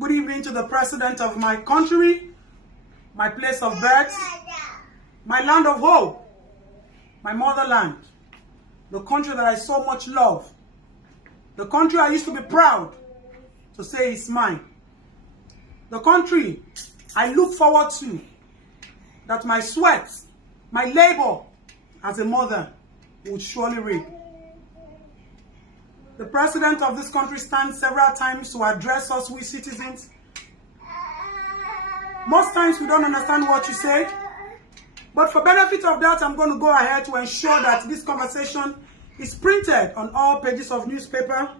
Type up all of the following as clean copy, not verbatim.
Good evening to the President of my country, my place of birth, my land of hope, my motherland, the country that I so much love, the country I used to be proud to say is mine, the country I look forward to, that my sweat, my labor as a mother would surely reap. The President of this country stands several times to address us, we citizens. Most times we don't understand what you say, but for benefit of that, I'm going to go ahead to ensure that this conversation is printed on all pages of newspaper,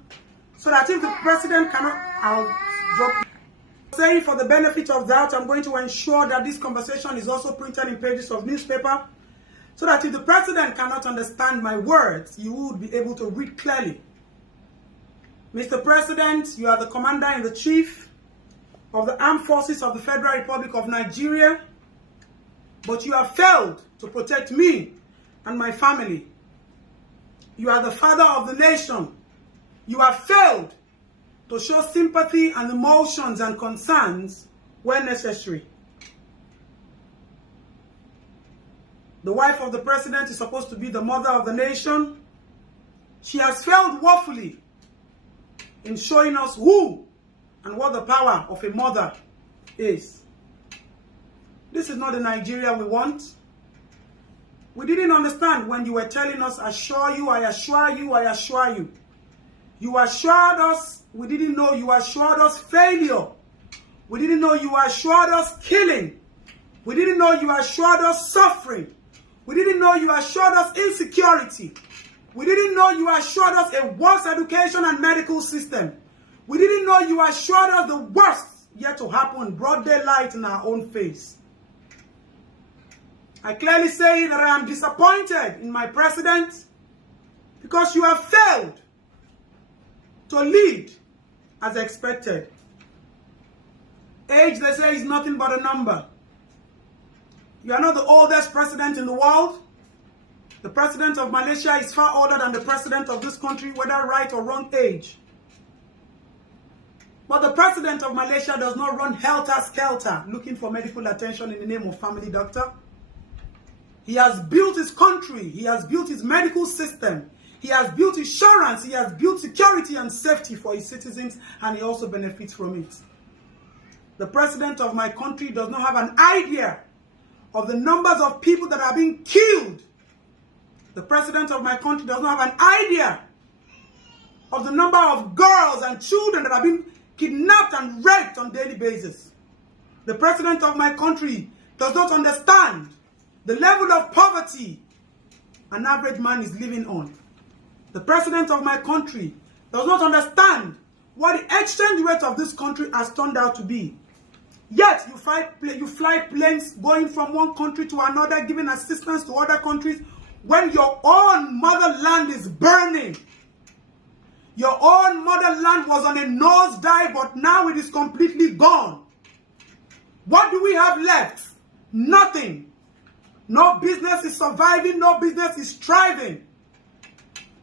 so that if the President cannot, I'll drop. Saying for the benefit of that, I'm going to ensure that this conversation is also printed in pages of newspaper, so that if the President cannot understand my words, you would be able to read clearly. Mr. President, you are the Commander-in-Chief of the Armed Forces of the Federal Republic of Nigeria, but you have failed to protect me and my family. You are the father of the nation. You have failed to show sympathy and emotions and concerns where necessary. The wife of the President is supposed to be the mother of the nation. She has failed woefully in showing us who and what the power of a mother is. This is not the Nigeria we want. We didn't understand when you were telling us, assure you, I assure you, I assure you. You assured us, we didn't know you assured us failure. We didn't know you assured us killing. We didn't know you assured us suffering. We didn't know you assured us insecurity. We didn't know you assured us a worse education and medical system. We didn't know you assured us the worst yet to happen, broad daylight in our own face. I clearly say that I am disappointed in my President because you have failed to lead as expected. Age, they say, is nothing but a number. You are not the oldest president in the world. The President of Malaysia is far older than the President of this country, whether right or wrong age. But the President of Malaysia does not run helter-skelter looking for medical attention in the name of family doctor. He has built his country. He has built his medical system. He has built insurance. He has built security and safety for his citizens, and he also benefits from it. The President of my country does not have an idea of the numbers of people that are being killed. The President of my country does not have an idea of the number of girls and children that are being kidnapped and raped on a daily basis. The President of my country does not understand the level of poverty an average man is living on. The President of my country does not understand what the exchange rate of this country has turned out to be. Yet you fly planes going from one country to another, giving assistance to other countries, when your own motherland is burning. Your own motherland was on a nosedive, but now it is completely gone. What do we have left? Nothing. No business is surviving, no business is thriving.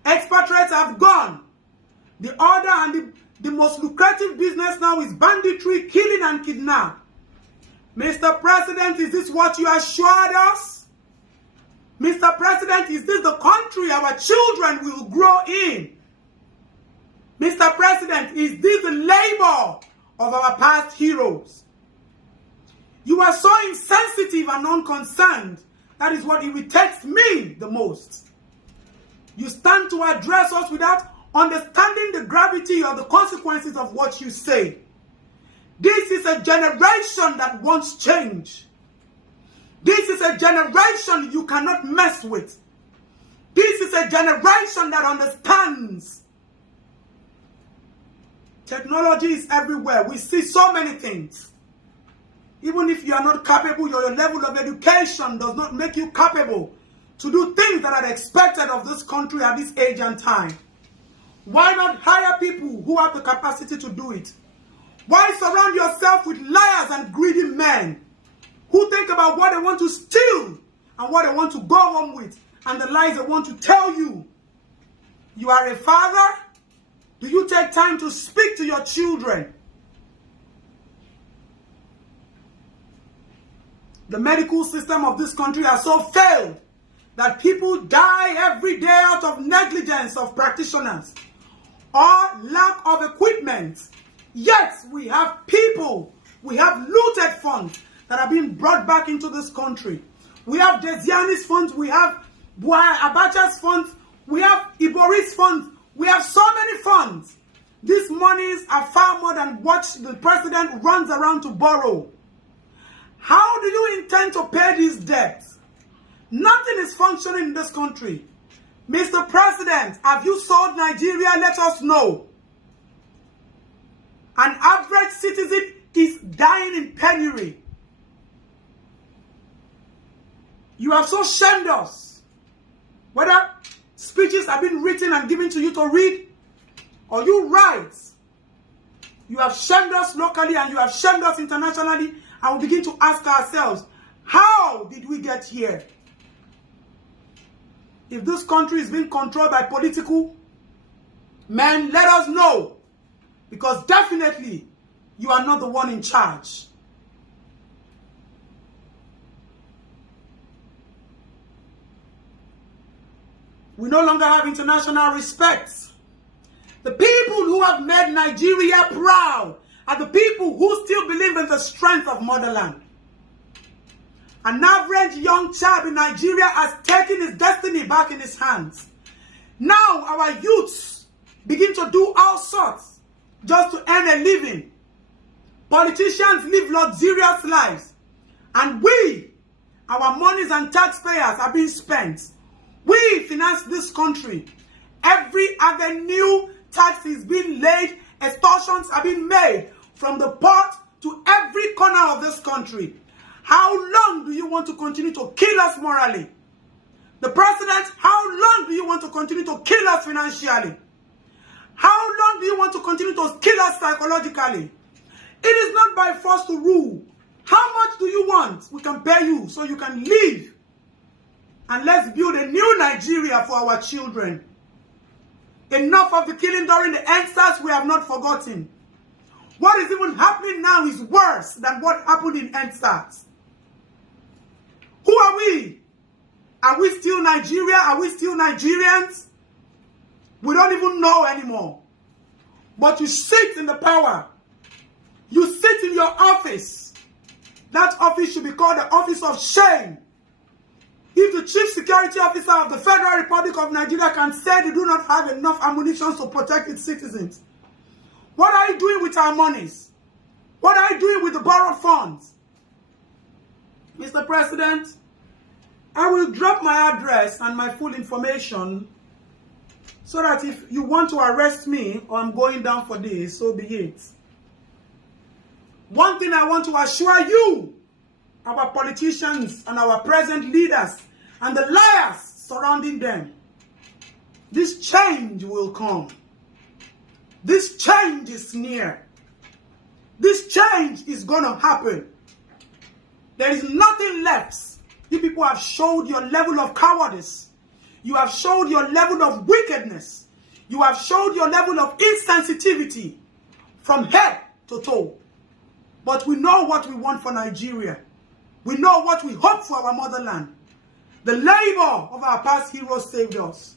Expatriates have gone. The other and the most lucrative business now is banditry, killing and kidnap. Mr. President, is this what you assured us? Mr. President, is this the country our children will grow in? Mr. President, is this the labor of our past heroes? You are so insensitive and unconcerned. That is what irritates me the most. You stand to address us without understanding the gravity or the consequences of what you say. This is a generation that wants change. This is a generation you cannot mess with. This is a generation that understands. Technology is everywhere. We see so many things. Even if you are not capable, your level of education does not make you capable to do things that are expected of this country at this age and time. Why not hire people who have the capacity to do it? Why surround yourself with liars and greedy men who think about what they want to steal and what they want to go home with and the lies they want to tell you? You are a father. Do you take time to speak to your children? The medical system of this country has so failed that people die every day out of negligence of practitioners or lack of equipment. Yet we have people, we have looted funds that are being brought back into this country. We have Desiani's funds, we have Abacha's funds, we have Ibori's funds, we have so many funds. These monies are far more than what the president runs around to borrow. How do you intend to pay these debts? Nothing is functioning in this country. Mr. President, have you sold Nigeria? Let us know. An average citizen is dying in penury. You have so shamed us. Whether speeches have been written and given to you to read, or you write, you have shamed us locally and you have shamed us internationally, and we begin to ask ourselves, how did we get here? If this country is being controlled by political men, let us know. Because definitely, you are not the one in charge. We no longer have international respect. The people who have made Nigeria proud are the people who still believe in the strength of motherland. An average young child in Nigeria has taken his destiny back in his hands. Now our youths begin to do all sorts just to earn a living. Politicians live luxurious lives. And we, our monies and taxpayers are being spent. We finance this country. Every avenue tax is being laid, extortions are being made from the port to every corner of this country. How long do you want to continue to kill us morally? The president, how long do you want to continue to kill us financially? How long do you want to continue to kill us psychologically? It is not by force to rule. How much do you want? We can pay you so you can live. And let's build a new Nigeria for our children. Enough of the killing during the EndSARS we have not forgotten. What is even happening now is worse than what happened in EndSARS. Who are we? Are we still Nigeria? Are we still Nigerians? We don't even know anymore. But you sit in the power. You sit in your office. That office should be called the office of shame. If the Chief Security Officer of the Federal Republic of Nigeria can say they do not have enough ammunition to protect its citizens, what are you doing with our monies? What are you doing with the borrowed funds? Mr. President, I will drop my address and my full information so that if you want to arrest me or I'm going down for this, so be it. One thing I want to assure you, our politicians and our present leaders and the liars surrounding them, this change will come. This change is near. This change is going to happen. There is nothing left. You people have showed your level of cowardice. You have showed your level of wickedness. You have showed your level of insensitivity from head to toe. But we know what we want for Nigeria. We know what we hope for our motherland. The labor of our past heroes saved us.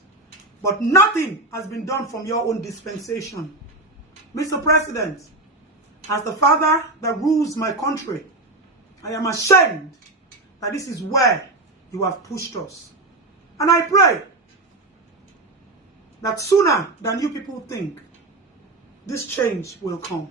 But nothing has been done from your own dispensation. Mr. President, as the father that rules my country, I am ashamed that this is where you have pushed us. And I pray that sooner than you people think, this change will come.